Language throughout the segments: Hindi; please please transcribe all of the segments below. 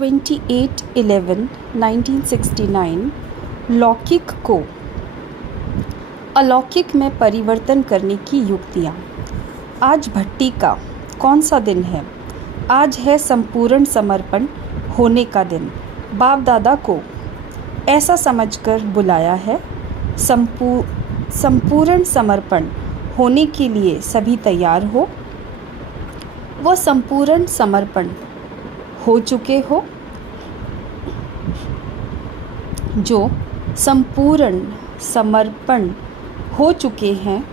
28/11/1969 लौकिक को अलौकिक में परिवर्तन करने की युक्तियाँ। आज भट्टी का कौन सा दिन है? आज है संपूर्ण समर्पण होने का दिन। बाप दादा को ऐसा समझकर बुलाया है। संपूर्ण समर्पण होने के लिए सभी तैयार हो। वह संपूर्ण समर्पण हो चुके हो। जो संपूर्ण समर्पण हो चुके हैं,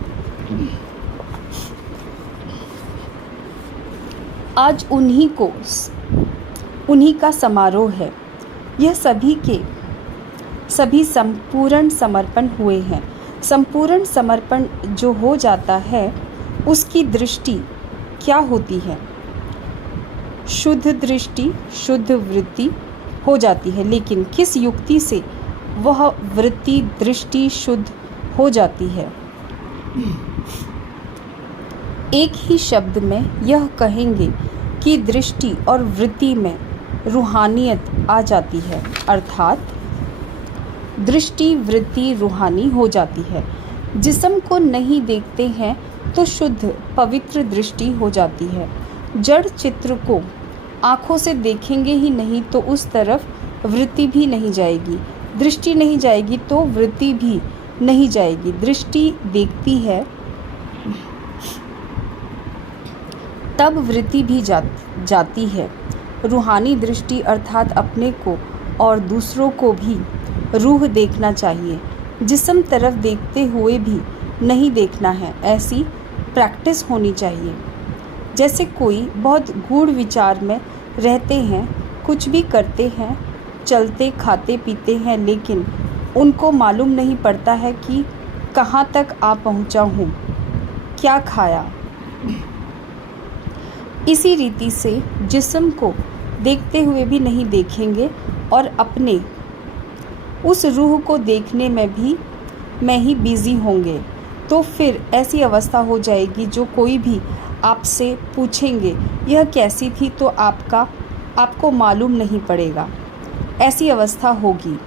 आज उन्हीं का समारोह है। यह सभी संपूर्ण समर्पण हुए हैं। संपूर्ण समर्पण जो हो जाता है उसकी दृष्टि क्या होती है? शुद्ध दृष्टि, शुद्ध वृत्ति हो जाती है। लेकिन किस युक्ति से वह वृत्ति, दृष्टि शुद्ध हो जाती है? एक ही शब्द में यह कहेंगे कि दृष्टि और वृत्ति में रूहानियत आ जाती है, अर्थात दृष्टि, वृत्ति रूहानी हो जाती है। जिस्म को नहीं देखते हैं तो शुद्ध पवित्र दृष्टि हो जाती है। जड़ चित्र को आँखों से देखेंगे ही नहीं तो उस तरफ वृत्ति भी नहीं जाएगी। दृष्टि नहीं जाएगी तो वृत्ति भी नहीं जाएगी। दृष्टि देखती है तब वृत्ति भी जाती है। रूहानी दृष्टि अर्थात अपने को और दूसरों को भी रूह देखना चाहिए। जिस्म तरफ देखते हुए भी नहीं देखना है। ऐसी प्रैक्टिस होनी चाहिए। जैसे कोई बहुत गूढ़ विचार में रहते हैं, कुछ भी करते हैं, चलते खाते पीते हैं, लेकिन उनको मालूम नहीं पड़ता है कि कहाँ तक आ पहुँचा हूँ, क्या खाया। इसी रीति से जिस्म को देखते हुए भी नहीं देखेंगे और अपने उस रूह को देखने में ही बिज़ी होंगे, तो फिर ऐसी अवस्था हो जाएगी जो कोई भी आपसे पूछेंगे यह कैसी थी तो आपको मालूम नहीं पड़ेगा। ऐसी अवस्था होगी।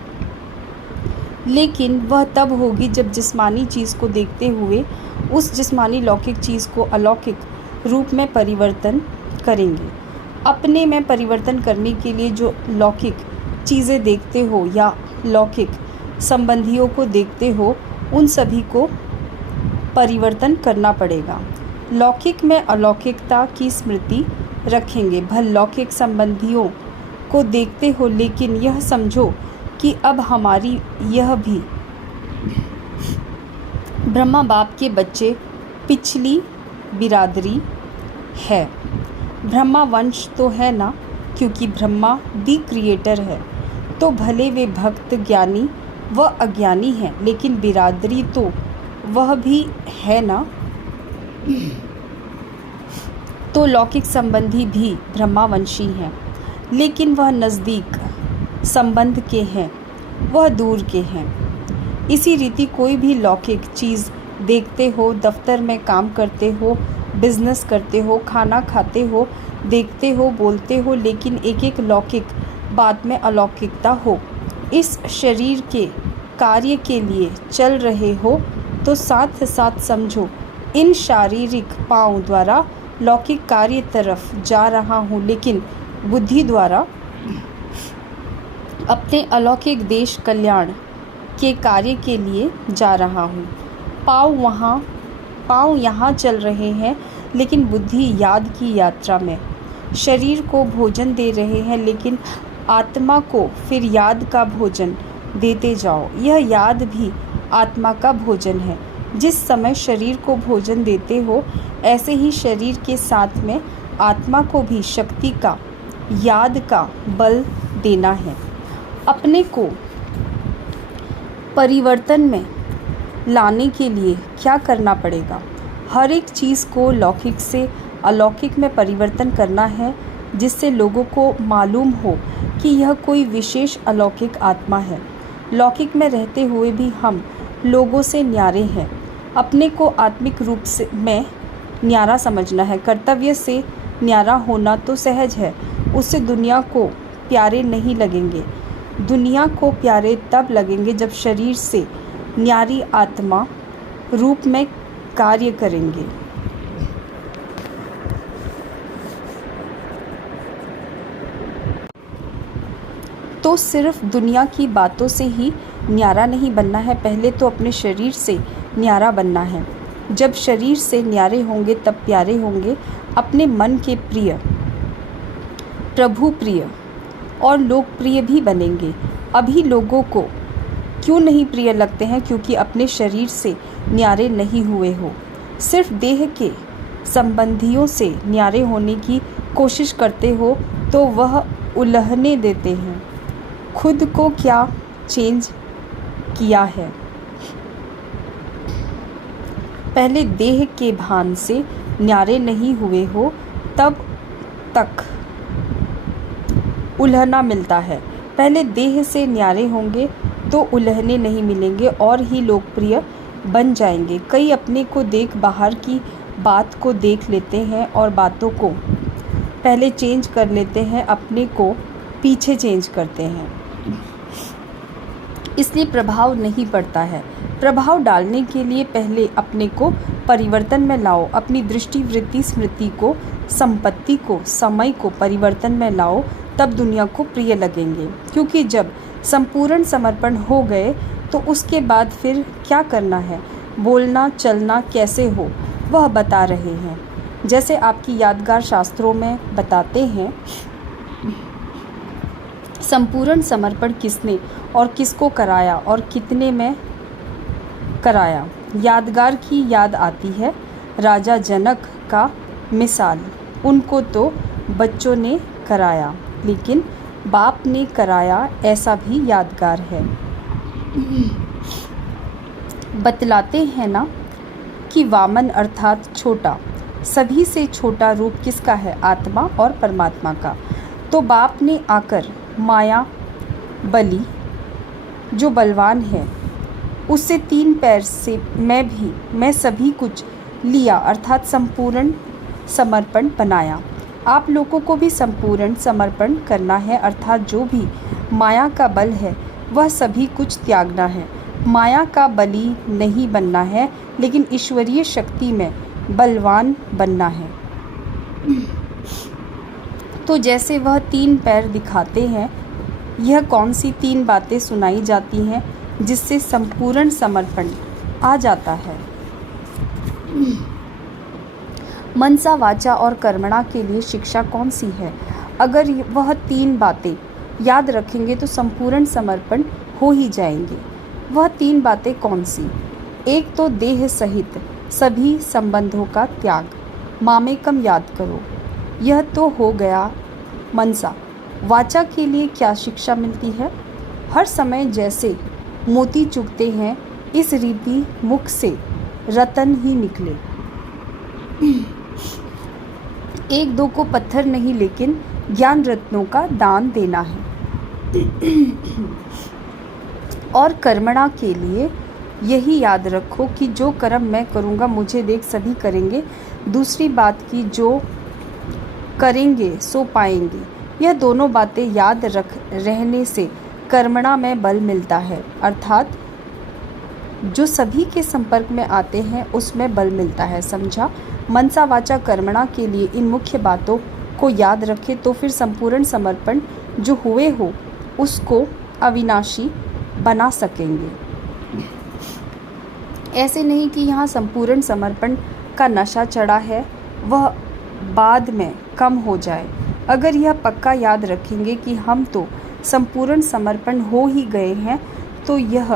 लेकिन वह तब होगी जब जिस्मानी चीज़ को देखते हुए उस जिस्मानी लौकिक चीज़ को अलौकिक रूप में परिवर्तन करेंगे। अपने में परिवर्तन करने के लिए जो लौकिक चीज़ें देखते हो या लौकिक संबंधियों को देखते हो, उन सभी को परिवर्तन करना पड़ेगा। लौकिक में अलौकिकता की स्मृति रखेंगे। भल लौकिक संबंधियों को देखते हो, लेकिन यह समझो कि अब हमारी यह भी ब्रह्मा बाप के बच्चे पिछली बिरादरी है। ब्रह्मा वंश तो है ना, क्योंकि ब्रह्मा दी क्रिएटर है। तो भले वे भक्त, ज्ञानी व अज्ञानी हैं, लेकिन बिरादरी तो वह भी है ना। तो लौकिक संबंधी भी ब्रह्मावंशी हैं, लेकिन वह नज़दीक संबंध के हैं, वह दूर के हैं। इसी रीति कोई भी लौकिक चीज़ देखते हो, दफ्तर में काम करते हो, बिजनेस करते हो, खाना खाते हो, देखते हो, बोलते हो, लेकिन एक एक लौकिक बात में अलौकिकता हो। इस शरीर के कार्य के लिए चल रहे हो तो साथ साथ समझो इन शारीरिक पाँव द्वारा लौकिक कार्य तरफ जा रहा हूँ, लेकिन बुद्धि द्वारा अपने अलौकिक देश कल्याण के कार्य के लिए जा रहा हूँ। पाँव यहाँ चल रहे हैं, लेकिन बुद्धि याद की यात्रा में। शरीर को भोजन दे रहे हैं, लेकिन आत्मा को फिर याद का भोजन देते जाओ। यह याद भी आत्मा का भोजन है। जिस समय शरीर को भोजन देते हो, ऐसे ही शरीर के साथ में आत्मा को भी शक्ति का, याद का बल देना है। अपने को परिवर्तन में लाने के लिए क्या करना पड़ेगा? हर एक चीज़ को लौकिक से अलौकिक में परिवर्तन करना है, जिससे लोगों को मालूम हो कि यह कोई विशेष अलौकिक आत्मा है। लौकिक में रहते हुए भी हम लोगों से न्यारे हैं। अपने को आत्मिक रूप से में न्यारा समझना है। कर्तव्य से न्यारा होना तो सहज है, उससे दुनिया को प्यारे नहीं लगेंगे। दुनिया को प्यारे तब लगेंगे जब शरीर से न्यारी आत्मा रूप में कार्य करेंगे। तो सिर्फ दुनिया की बातों से ही न्यारा नहीं बनना है, पहले तो अपने शरीर से न्यारा बनना है। जब शरीर से न्यारे होंगे तब प्यारे होंगे, अपने मन के प्रिय, प्रभु प्रिय और लोकप्रिय भी बनेंगे। अभी लोगों को क्यों नहीं प्रिय लगते हैं? क्योंकि अपने शरीर से न्यारे नहीं हुए हो, सिर्फ देह के संबंधियों से न्यारे होने की कोशिश करते हो तो वह उलहने देते हैं। खुद को क्या चेंज किया है? पहले देह के भान से न्यारे नहीं हुए हो तब तक उलहना मिलता है। पहले देह से न्यारे होंगे तो उलहने नहीं मिलेंगे और ही लोकप्रिय बन जाएंगे। कई अपने को देख बाहर की बात को देख लेते हैं और बातों को पहले चेंज कर लेते हैं, अपने को पीछे चेंज करते हैं, इसलिए प्रभाव नहीं पड़ता है। प्रभाव डालने के लिए पहले अपने को परिवर्तन में लाओ, अपनी दृष्टि, वृत्ति, स्मृति को, संपत्ति को, समय को परिवर्तन में लाओ, तब दुनिया को प्रिय लगेंगे। क्योंकि जब संपूर्ण समर्पण हो गए तो उसके बाद फिर क्या करना है, बोलना चलना कैसे हो वह बता रहे हैं। जैसे आपकी यादगार शास्त्रों में बताते हैं, संपूर्ण समर्पण किसने और किसको कराया और कितने में कराया। यादगार की याद आती है राजा जनक का मिसाल। उनको तो बच्चों ने कराया, लेकिन बाप ने कराया, ऐसा भी यादगार है। बतलाते हैं ना कि वामन अर्थात छोटा, सभी से छोटा रूप किसका है? आत्मा और परमात्मा का। तो बाप ने आकर माया बलि जो बलवान है उससे 3 पैर से मैं सभी कुछ लिया, अर्थात संपूर्ण समर्पण बनाया। आप लोगों को भी संपूर्ण समर्पण करना है, अर्थात जो भी माया का बल है वह सभी कुछ त्यागना है। माया का बली नहीं बनना है, लेकिन ईश्वरीय शक्ति में बलवान बनना है। तो जैसे वह 3 पैर दिखाते हैं, यह कौन सी 3 बातें सुनाई जाती हैं जिससे संपूर्ण समर्पण आ जाता है? मनसा, वाचा और कर्मणा के लिए शिक्षा कौन सी है? अगर वह 3 बातें याद रखेंगे तो संपूर्ण समर्पण हो ही जाएंगे। वह 3 बातें कौन सी? एक तो देह सहित सभी संबंधों का त्याग, मामेकम याद करो, यह तो हो गया मनसा। वाचा के लिए क्या शिक्षा मिलती है? हर समय जैसे मोती चुगते हैं, इस रीति मुख से रतन ही निकले। 1-2 को पत्थर नहीं, लेकिन ज्ञान रत्नों का दान देना है। और कर्मणा के लिए यही याद रखो कि जो कर्म मैं करूँगा मुझे देख सभी करेंगे। दूसरी बात की जो करेंगे सो पाएंगे। यह दोनों बातें याद रहने से कर्मणा में बल मिलता है, अर्थात जो सभी के संपर्क में आते हैं उसमें बल मिलता है। समझा? मनसा वाचा कर्मणा के लिए इन मुख्य बातों को याद रखें तो फिर संपूर्ण समर्पण जो हुए हो उसको अविनाशी बना सकेंगे। ऐसे नहीं कि यहाँ संपूर्ण समर्पण का नशा चढ़ा है, वह बाद में कम हो जाए। अगर यह पक्का याद रखेंगे कि हम तो संपूर्ण समर्पण हो ही गए हैं, तो यह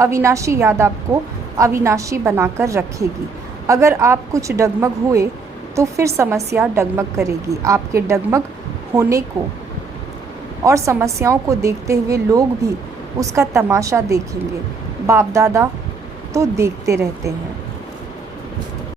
अविनाशी याद आपको अविनाशी बनाकर रखेगी। अगर आप कुछ डगमग हुए तो फिर समस्या डगमग करेगी। आपके डगमग होने को और समस्याओं को देखते हुए लोग भी उसका तमाशा देखेंगे। बाप दादा तो देखते रहते हैं।